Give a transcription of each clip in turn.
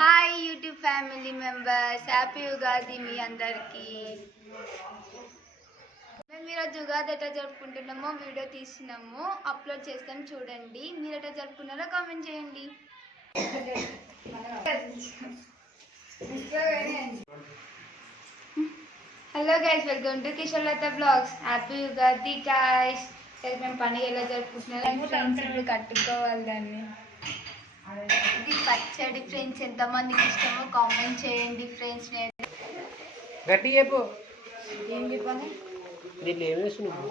Hi YouTube family members, happy Ugadi మీ అందరికీ. మేము ఈరోజు ఉగాది ఎట్లా జరుపుకుంటున్నామో వీడియో తీసినాము, అప్లోడ్ చేస్తాం చూడండి. మీరు ఎట్లా జరుపుకున్నారో కామెంట్ చేయండి. Hello guys, welcome to Kishore Latha blogs. Happy Ugadi guys. మేము పండుగ ఎలా జరుపుకుంటున్నాము ఫ్రెండ్స్, ఇప్పుడు కట్టుకోవాలి దాన్ని. ఇది పచ్చడి ఫ్రెండ్స్, ఎంతమందికి ఇష్టమో కామెంట్ చేయండి ఫ్రెండ్స్. గట్టి చెప్పు, ఏం చెప్పాలి? దీంట్లో ఏం వేస్తున్నావు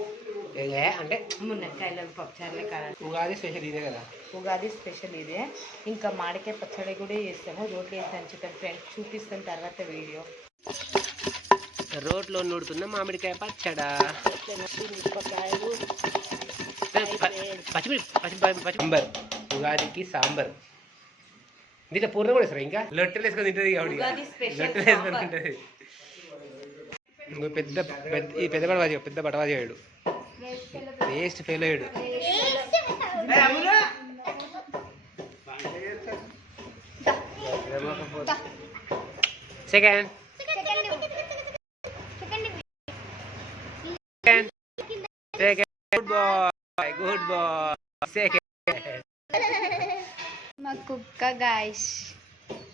అంటే మునక్కాయలు పప్పుచారులే కదా. ఉగాది స్పెషల్ ఇదే కదా. ఉగాది స్పెషల్ ఇదే. ఇంకా మామిడికాయ పచ్చడి కూడా చేస్తాము. రోట్లో వేసి దంచుతాం ఫ్రెండ్స్, చూపిస్తాం తర్వాత వీడియో. రోట్లో నూడుతున్న మామిడికాయ పచ్చడా, సాంబార్. ఉగాదికి సాంబార్. దీంట్లో పూర్ణ కూడా ఇస్తారు. ఇంకా లొట్టెలు వేసుకొని తింటుంది కాబట్టి లొట్టెలు వేసుకొని తింటుంది. పెద్ద ఈ పెద్ద బడవాజీ, పెద్ద బడవాజీ అయ్యాడు. వేస్ట్ ఫెయిల్ అయ్యాడు. Second good boy, good boy. Second మా కుక్క గాయస్,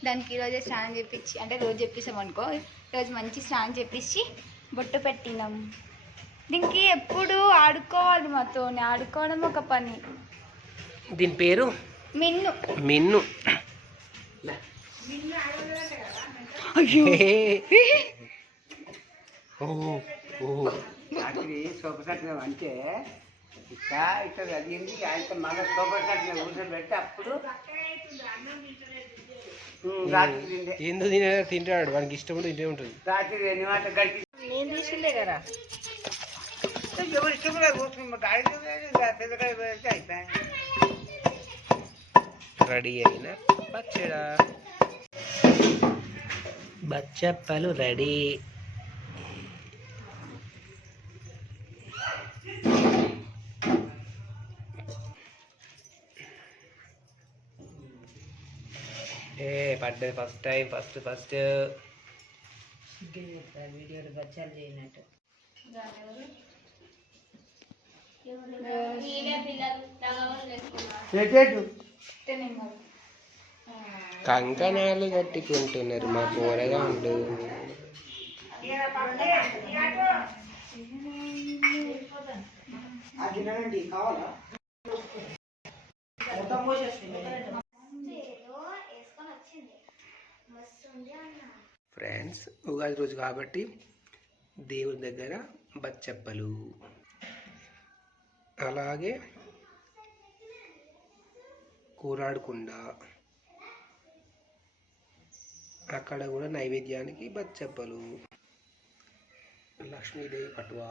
దానికి ఈరోజే స్నానం చేపించి, అంటే రోజు చెప్పిస్తాం అనుకో, ఈరోజు మంచి స్నానం చేపించి బొట్టు పెట్టినాం. దీనికి ఎప్పుడు ఆడుకోవాలి, మాతో ఆడుకోవడం ఒక పని. దీని పేరు మిన్ను. మిన్ను. అంటే ఇట్లా ఇట్లా చదివింది ఆయన మళ్ళీ సోపర్ కట్టిన కూర్చోబెట్టి అప్పుడు ఎందుకు తింటాడు, వానికి ఇష్టం ఉంటే తింటే ఉంటుంది. రాత్రి ఎన్ని మాట గడిచి నేను తీసుండే కదా. ఎవరు ఇష్టం కూడా అయిపోయాయి. రెడీ అయిన పచ్చడా, బచ్చప్పలు రెడీ. పడ్డది ఫస్ట్ టైం, ఫస్ట్ వీడియోలో బచ్చాలు చేయనట్టు. కంకణాలు కట్టుకుంటున్నారు మా పోరగాళ్ళు. ఫ్రెండ్స్, ఉగాది రోజు కాబట్టి దేవుని దగ్గర బచ్చప్పలు, అలాగే కూరాడకుండా అక్కడ కూడా నైవేద్యానికి బచ్చప్పలు. లక్ష్మీదేవి పటువా.